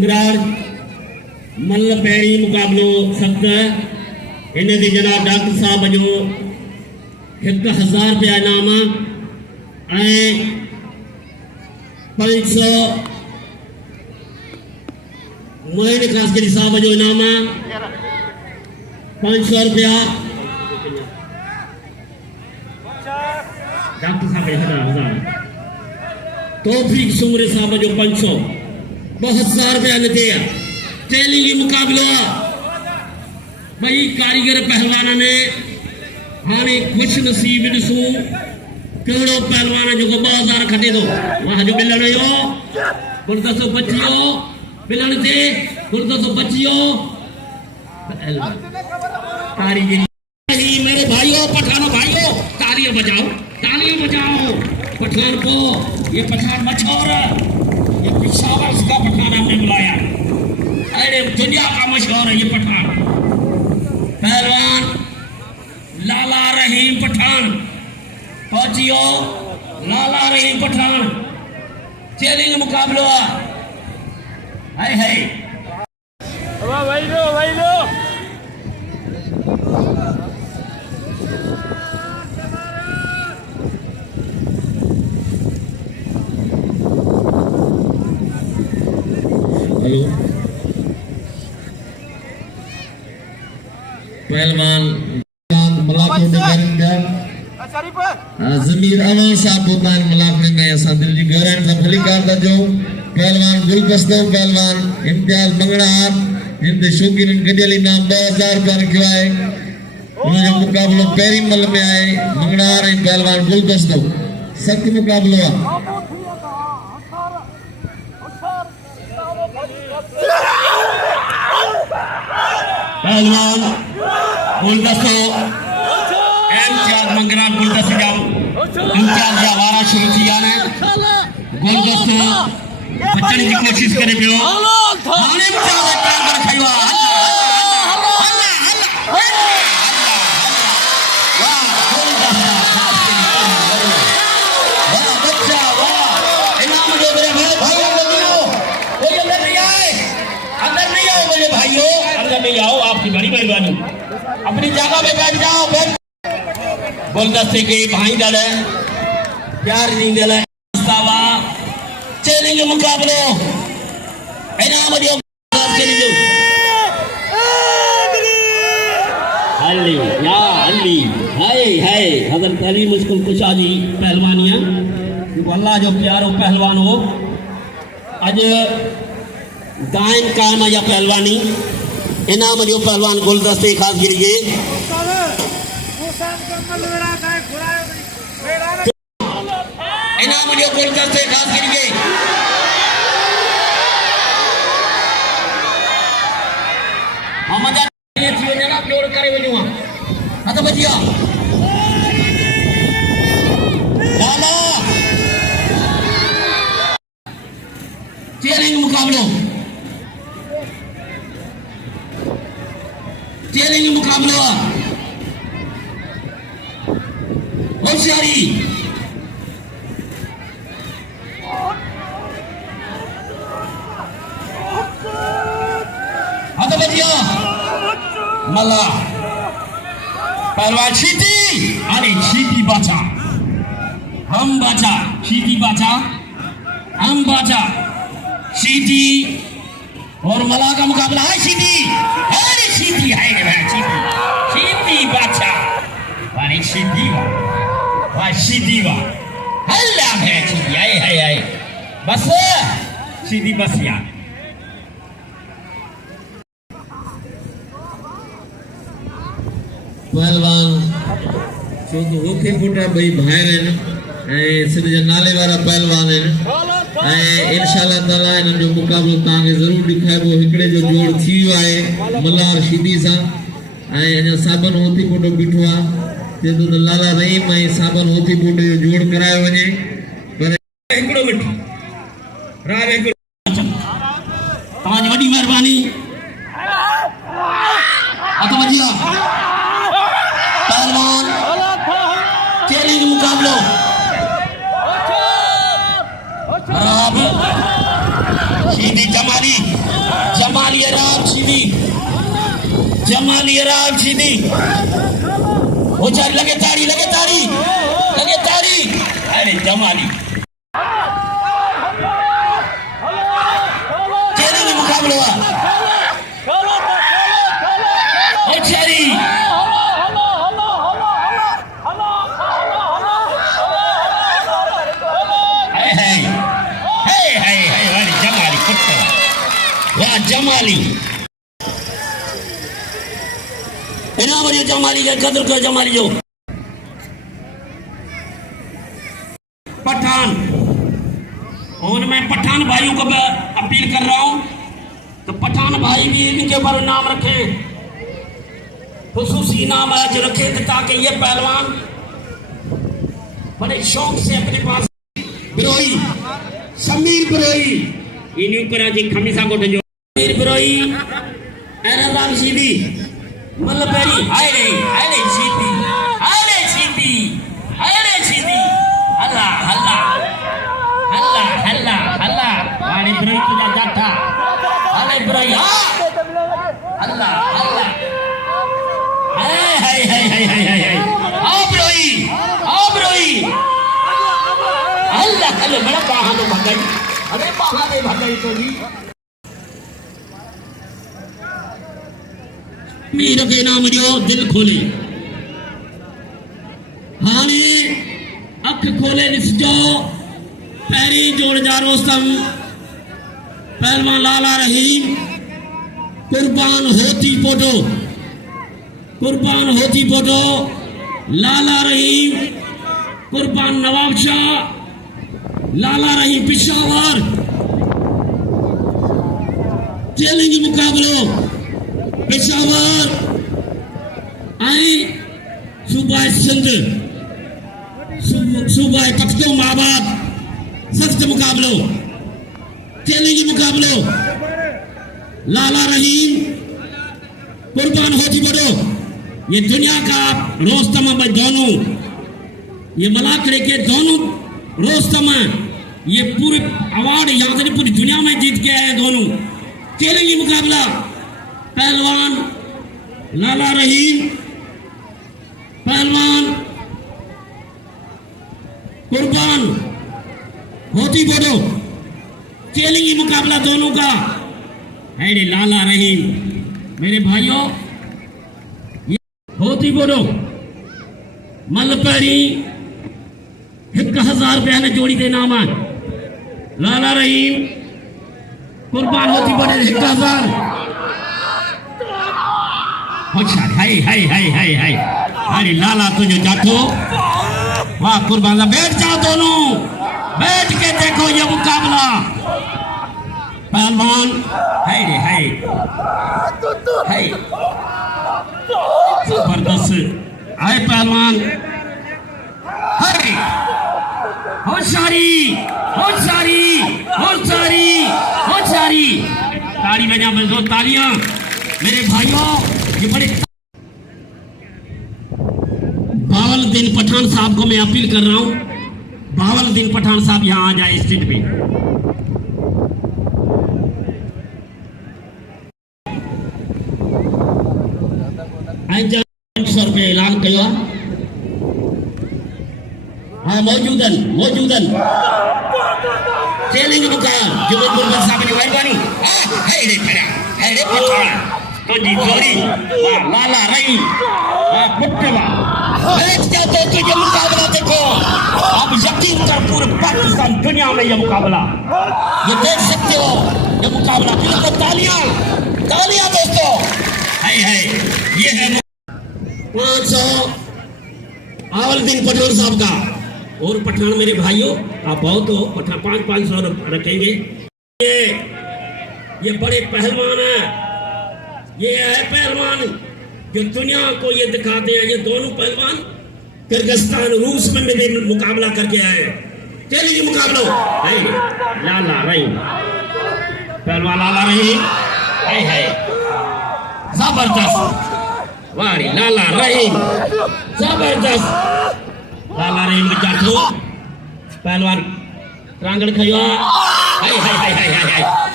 मंगरार मल पहिरीं मुक़ाबिलो सख़्त इन ते जनाब डॉक्टर साहब जो 1000 रुपया इनाम ऐं 500 मोइन कासकरी साहब जो इनाम 500 रुपया डॉक्टर साहब 1000 तौफीक सुमरे साहब जो 500 2000 रुपया नते टेलिंग मुकाबलो भाई कारीगर पहलवान ने हाने खुश नसीब ॾिसूं कहिड़ो पहलवान जो 2000 खटे थो वहां जो मिलण यो गुरदसो बचियो मिलण ते गुरदसो बचियो कारीगरी मेरे भाइयों पठानो भाइयों तालियां बजाओ पठान को ये पठान मशहूर ये पेशावर उसका पठान हमने बुलाया अरे दुनिया का मशहूर है ये पठान पहलवान लाला रहीम पठान पहुंचियो लाला रहीम पठान चैलेंज मुकाबलो हाय हाय भाई लो हेलो पहलवान जमीर अवान साहब बोतान मलाकने में असा दिल जी गरन सा भली कार दा जो पहलवान गुलदस्तो पहलवान इम्तियाज मंगड़ार जिनते शौकीन गजली नाम 2000 रुपया रखियो है उन जो मुकाबलो पेरी मल में आए मंगड़ार ऐं पहलवान गुलदस्तो सख्त मुकाबलो है पहलवान गुलदस्तो इम्तियाज मंगरार गुलदस्तो जा इम्तियाज जा वारा शुरू थिया ने गुलदस्तो बचण की कोशिश करे पियो हाणे इम्तियाज टाइम पर खयो आओ आपकी बड़ी मेहरबानी अपनी जगह पे बैठ जाओ गुलदस्ते के भाई दल प्यार नहीं दल चैलेंज मुकाबलो इनाम जो अली या अली हाय हाय हजरत अली मुझको कुछ आजी पहलवानियां अल्लाह जो प्यारो पहलवान हो अज दाइन कायम या पहलवानी इनाम जो पहलवान गुलदस्ते खासगिरी के इनाम जो गुलदस्ते खासगिरी के हमजा ये थियो जना जोड़ करे वणो हथ बचिया लाला चैलेंज मुकाबलो चैलेंज मुकाबला होशियारी हाथ बजिया मला पहलवान चीटी अरे चीटी बाचा हम बाचा चीटी बाचा हम बाचा चीटी और मला का मुकाबला है चीटी सीधी है सीधी बादशाह वाली सीधी वा हल्ला है सीधी है बस सीधी बस यार पहलवान जो होके फुटा भाई भाई रहन सिंध जे नाले वारा पहलवान आहिनि इंशाअल्लाह ताला इन जो मुकाबलो ताके जरूर दिखाइबो हिकड़े जो जोड़ थी वियो आहे मल्हार शीदी सा अने साबन होती फोटो बीठो आ ते तो लाला रहीम ऐं साबन होती फोटो जो जोड़ करायो वने पर हिकड़ो मिनट राव हिकड़ो तमाजी वडी मेहरबानी अत वजिया पहलवान चैलेंज मुकाबलो शीदी जमाली जमाली राम सीधी वो चार लगे ताड़ी अरे जमाली चेहरे में मुकाबला हुआ ओ चारी जमाली इनाम वरियो जमाली का कदर करो जमाली जो पठान और मैं पठान भाइयों को अपील कर रहा हूं तो पठान भाई भी इनके ऊपर नाम रखे खुसूसी इनाम आज रखे ताकि ये पहलवान बड़े शौक से अपने पास बिरोई समीर बिरोई इन ऊपर आज खमीसा को जो समीर बिरोई एनादान सीधी मल्लपेरी आए सीधी हल्ला वाड़ी बिरोई तुझा जाता अरे बिरोई हल्ला आओ बिरोई हल्ला बड़ा बहाने भगाई अरे बहाने भगाई तो जी मीर के नाम जो दिल खोले हाने अख खोले निसजो पैरी जोड़ जा रोस्तम पहलवान लाला रहीम कुर्बान होती पोटो लाला रहीम कुर्बान नवाब शाह लाला रहीम पिशावर चैलेंज मुकाबलो पेशावर आई सूबा सिंध सूबा पख्तूनख्वा सख्त मुकाबलो चैलेंज मुकाबलो लाला रहीम कुर्बान होती बड़ो ये दुनिया का रोस्तम दोनों ये मलाकड़े के दोनों रोस्तम ये पूरे अवार्ड यहाँ से पूरी दुनिया में जीत के आए दोनों चैलेंज मुकाबला पहलवान लाला रहीम पहलवान कुर्बान होती बोलो चैलेंज मुकाबला दोनों का है रे लाला रहीम मेरे भाइयों होती बोलो मलपरी 1000 रुपया ने जोड़ी दे नाम लाला रहीम कुर्बान होती बोले 1000 हाय अरे लाला तुझे जातो वाह कुर्बान बैठ जाओ दोनों बैठ के देखो ये मुकाबला पहलवान है जबरदस्त आए पहलवान होशियारी ताली बजा बजो तालियां मेरे भाइयों ये बड़े बावलुद्दीन पठान साहब को मैं अपील कर रहा हूं बावलुद्दीन पठान साहब यहां आ जाए स्टेज पे ₹100 ऐलान किया हाँ मौजूदन चैलेंज मुका जुबेदुल साहब ने मेहरबानी है रे पठान तो जी जोड़ी वाह लाला रहीम वाह पुट्टवा बैठ जाओ तो तुझे मुकाबला देखो अब यकीन कर पूरे पाकिस्तान दुनिया में ये मुकाबला ये देख सकते हो ये मुकाबला बिल्कुल तालियां दोस्तों है ये है 500 बावलुद्दीन पठान साहब का और पठान मेरे भाइयों आप बहुत हो पठान 500 रखेंगे ये बड़े पहलवान है ये है पहलवान जो दुनिया को ये दिखाते हैं ये दोनों पहलवान किर्गिस्तान रूस में मेरे मुकाबला करके आए चलिए मुकाबला लाला रहीम पहलवान लाला रहीम है जबरदस्त वारी लाला रहीम जबरदस्त लाला रहीम जातो पहलवान रांगड़ खयो हाय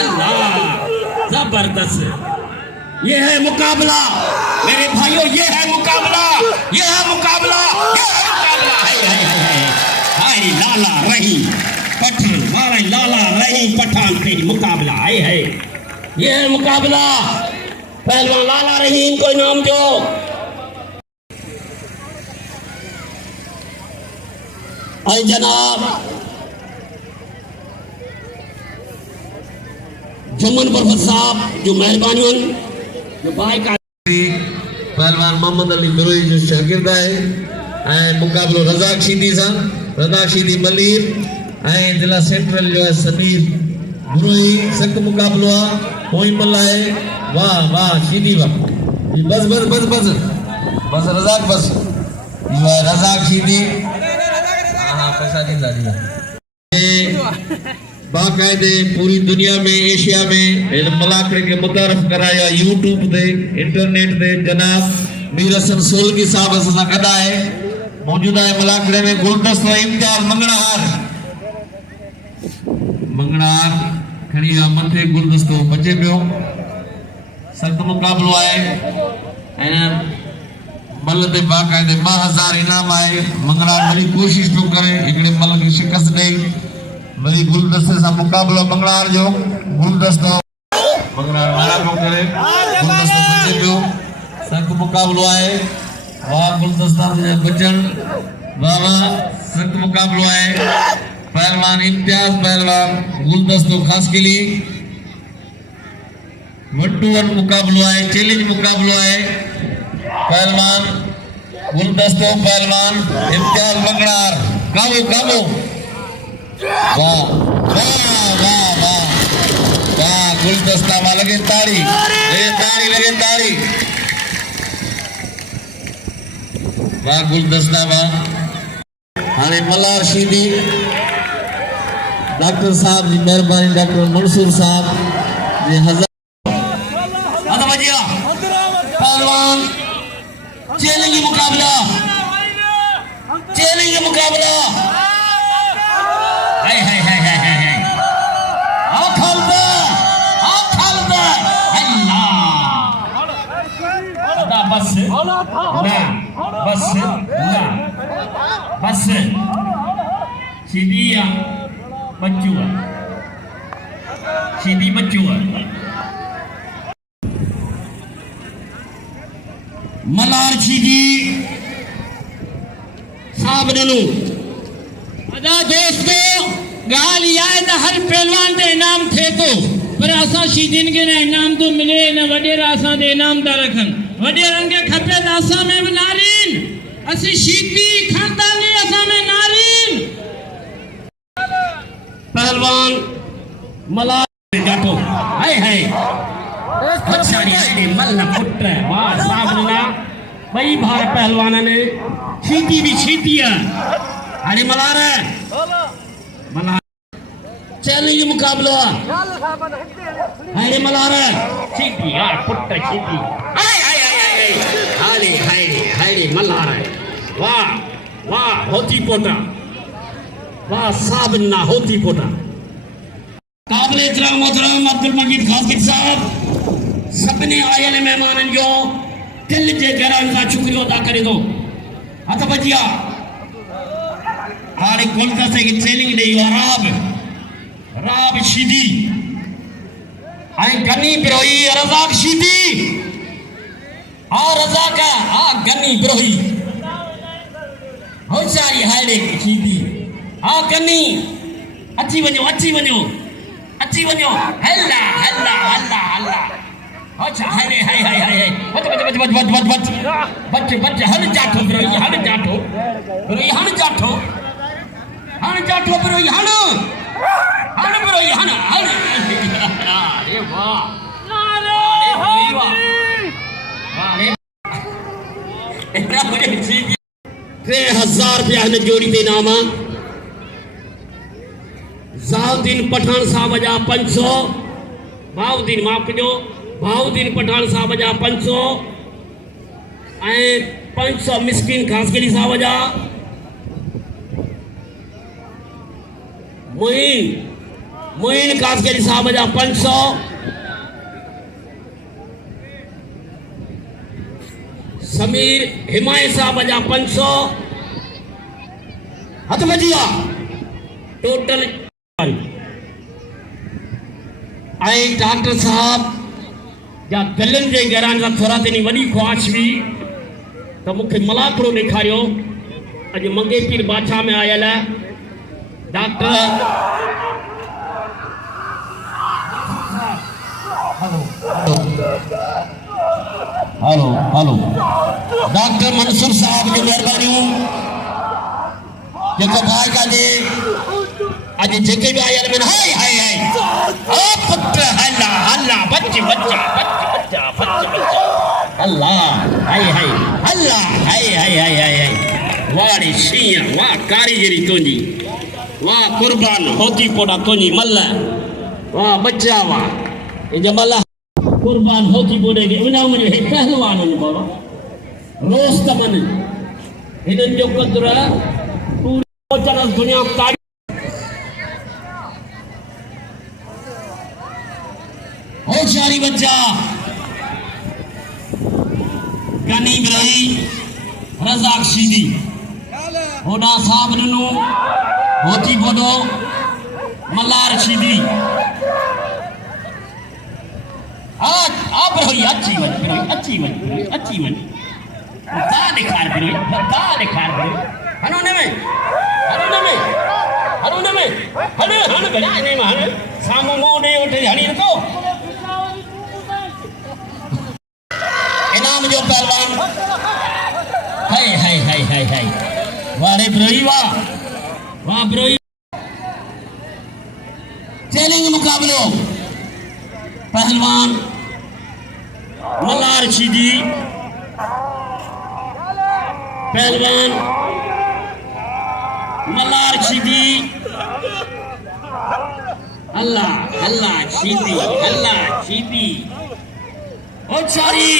अल्लाह जबरदस्त ये है मुकाबला मेरे भाइयों ये है मुकाबला, ये है मुकाबला, ये है मुकाबला। हाय लाला रही पठान, मारे लाला रही पठान पे मुकाबला है। ये है मुकाबला, पहलवान लाला रहीम को इनाम दो। और जनाब जमन बरफत साहब जो मेहरबानी जो भाई का पहलवान मोहम्मद अली बिरोई जो शागिर्द है मुकाबलो रज़ाक शीदी सां, रज़ाक शीदी मलीर जिला सेंट्रल जो है समीर बिरोई सख्त मुकाबलो आहे कोई मल है। वाह वाह शीदी वाह, बस बस बस बस बस रज़ाक बस, ये है रज़ाक शीदी। हाँ पैसा ॾींदा बाकायदे पूरी दुनिया में एशिया में इन मलाकड़े के मुतारफ कराया यूट्यूब ते इंटरनेट ते जनाब मीर हसन सोलगी साहब असां गॾु आहे। मौजूदा है मलाकड़े में गुलदस्तो इम्तियाज मंगणाहार, मंगणाहार खणी वियो मथे गुलदस्तो बचे पियो। सख्त मुकाबलो आहे ऐं मल ते बाकायदे 1000 इनाम आहे। मंगणाहार वरी कोशिश पियो करे हिकिड़े मल खे शिकस्त ॾेई वरी गुलदस्ते सां मुकाबलो मंगणाहार जो गुलदस्तो मंगणाहार वारा पियो करे गुलदस्तो बचे पियो। सख्त मुकाबलो आहे, वाह गुलदस्ता जे बचण, वाह वाह सख्त मुकाबलो आहे। पहलवान इम्तियाज पहलवान गुलदस्तो खास के लिए 1-to-1 मुकाबलो है, चैलेंज मुकाबलो है। पहलवान गुलदस्तो पहलवान इम्तियाज मंगणाहार काबू काबू, वाह वाह वाह वाह वाह गुलदस्ता में लगे ताड़ी, ताड़ी लगे ताड़ी, वाह गुलदस्ता वाह। हाँ मल्हार शीदी डॉक्टर साहब जी मेहरबानी, डॉक्टर मंसूर साहब जी हजार पहलवान चैलेंज मुकाबला, चैलेंज मुकाबला। हाय हाय हाय हाय हाय खालदा अल्लाह अदा बस ना बस ना बस सीधिया बच्चुआ सीधी बच्चुआ मल्हार शीदी साहब ननू अदा दोस्तों गाल याद हर पहलवान दे इनाम थे तो पर असा शीदीन के ना इनाम तो मिले न वडेर असा दे इनाम दा रखन वडेरन के खपे असा में भी नारीन असी शीदी खानदानी असा में नारीन। पहलवान मल्हार जाटो हाय हाय अच्छारी आईडी मल्ला पुत्र वाह साहब ना भाई भार पहलवान ने शीदी भी शीदिया अरे मल्हार चैलेंज मुकाबला अरे मल्हार शीदी यार पुत्र शीदी हाय हाय हाय हाय हाय हाय मल्हार वाह वाह होती पोटा वाह साहब ना होती पोटा। काबिल इतराम मोहतरम अब्दुल मजीद खासगिर साहब सबने आयल मेहमान जो दिल के गहराई का शुक्रिया अदा करे दो। हथ बचिया हारे गुलदस्ते की ट्रेनिंग दे राब शीदी आई गनी बिरोही रज़ाक शीदी आ रज़ाक आ गनी बिरोही होशियारी हारे शीदी आ गनी अची वञो अची वञो अची वञो हल्ला हल्ला हल्ला हल्ला अच्छा हाय हाय हाय हाय बच बच बच बच बच बच बच बच हन जाठो बिरोही हन जाठो बिरोही हन जाठो बिरोही हन बिरोही हन अरे वाह अरे वाह अरे 3000 रुपया ने जोड़ी दे नामा जाउद्दीन पठान साहब जा 500 बाउद्दीन माफ कजो बाउद्दीन पठान साहब जा 500 ऐं 500 मिस्किन खासगिरी साहब जा मुइन खासगिरी साहब जा 500 समीर हिमायत साहब जा 500 हथ बजिया टोटल आई डॉक्टर साहब या दिलनि जे घरान का थोड़ा तेनी वडी ख्वाहिश हुई तो मुखे मलाकड़ो ॾेखारियो अज मंगे पीर बादशाह में आयल है doctor hello hello doctor Mansoor साहब की मेहरबानी जेको भाई का दे आज जेके भी आयल में हाय हाय हाय ओ पुत्र हल्ला हल्ला बच्चे बच्चा बच्चा बच्चा बच्चा अल्लाह हाय हाय अल्लाह हाय हाय हाय हाय हाय वाड़ी शिया वाह कारीगरी तुंजी वाह कुर्बान होती पोड़ा तुंजी मल्ला वाह बच्चा वाह ये जमला कुर्बान होती पोड़े के उना मुझे हे पहलवान ने बाबा रोस्तमन इनन जो कदर पूरी चरस दुनिया तारीफ होशियारी बच्चा गनी रही रजाक शीदी होड़ा साहब नु होती बोडो मल्लार शीदी आज आप रही अच्छी मन दा दिखार हनोने में हन बड़ा ने हन सामो मोडे उठे हनी को इनाम जो पहलवान हाय हाय हाय हाय हाय वारे ब्रोई वाह ब्रोई चैलेंज मुकाबलो पहलवान मल्लार शीदी पहलवान मल्लार शीदी अल्लाह अल्लाह शीदी ओ सारी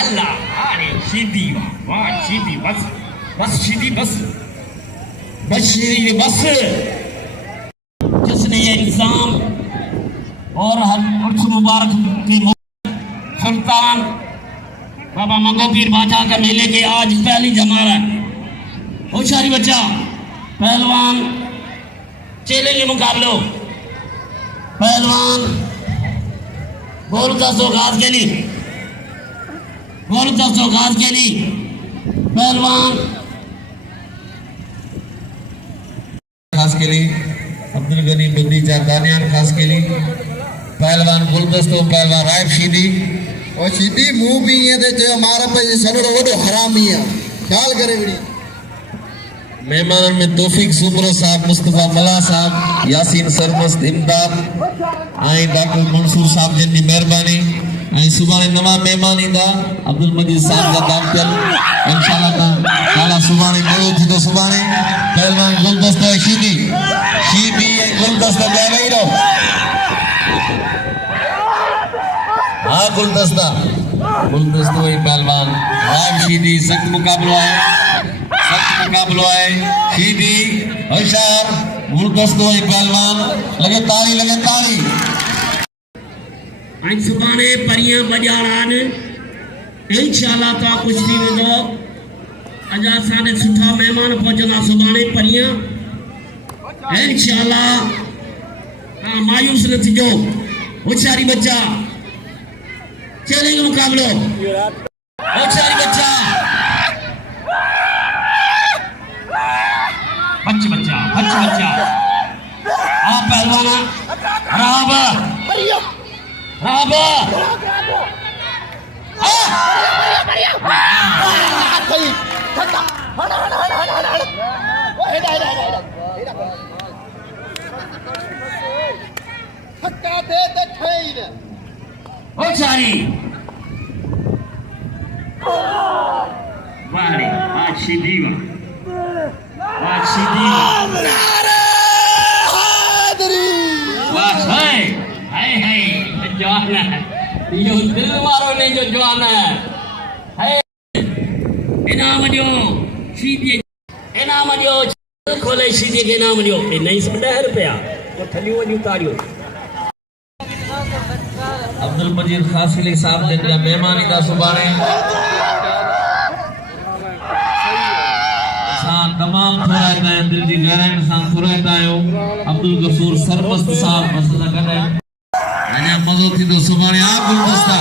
अल्लाह अरे शीदी वाह शीदी बस शीदी बस शीदी बस जिसने ये इंसान और उर्स मुबारक के सुल्तान बाबा मंगो पीर बादशाह का मेले के आज पहली जमारा होशियारी बच्चा पहलवान चैलेंज मुकाबलो पहलवान गोल का सौगात के लिए पहलवान खास के लिए अब्दुल गनी बंदी दानियान खास के लिए पहलवान गुलदस्तो पहलवान रायब शीदी और शीदी मुंह भी ये दे मारा पे सनोड़ो वडो हरामी है ख्याल करे बड़ी मेहमान में तौफीक सुबरो साहब मुस्तफा मला साहब यासीन सरमस्त इमदाद आई डॉक्टर मंसूर साहब जिन की मेहरबानी आई सुभाणे नवा मेहमान इंदा अब्दुल मजीद साहब का दावत इंशाल्लाह ताला सुभाणे नयो थी तो सुभाणे पहलवान गुलदस्ता शीदी गुलदस्ता दे वही रहो हाँ गुलदस्ता ही पहलवान रायब शीदी सख्त मुकाबलो है शीदी होशियार गुलदस्तो ही पहलवान लगे ताली आज सुभाणे परियां बजाड़ान इंशाल्लाह तो कुछ थी वो अजा साडे सुठा मेहमान पहुंचना सुभाणे परियां इंशाल्लाह मायूस न थी जो होशियारी बच्चा चैलेंज मुकाबलो होशियारी बच्चा बच्चा आ पहलवाना राबा होशियारी वारे आज शीदी वाह हाय जवान है यो दिल वारो ने जो जवान है इनाम दियो शीदी इनाम दियो खोले शीदी के इनाम दियो ए नहीं 10 रुपया तो थली वजू तारियो अब्दुल मजीद खासिली साहब जिन जा मेहमान ईंदा सुभाणे असां तमामु थोराईंदा आहियूं दिलि जी गहराइनि सां थोराईंदा आहियूं अब्दुल गफूर सरमस्त साहब असां सां गॾु आहिनि अञा मज़ो थींदो सुभाणे आ गुलदस्ता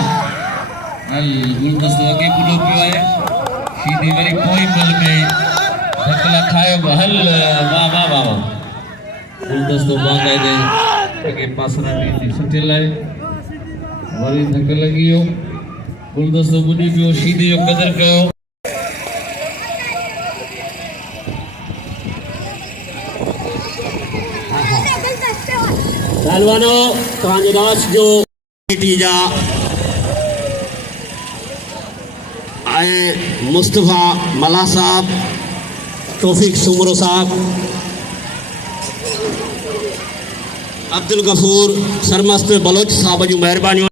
हल गुलदस्तो अॻे बुॾो पियो आहे सीधी वरी पोइ मल में धकला खायो हल वाह वाह वाह वाह गुलदस्तो बांगाए अॻे पासरा थी सुठे लाइ वरी धक लॻी वियो गुलदस्तो ॿुॾी पियो सीधे जो क़दुरु कयो पहलवानो तव्हांजे राज जो कमेटी जा ऐं मुस्तफ़ा मला साहब तौफ़ीक सुमरो साहब अब्दुल गफूर सरमस्त बलोच साहब जूं महिरबानियूं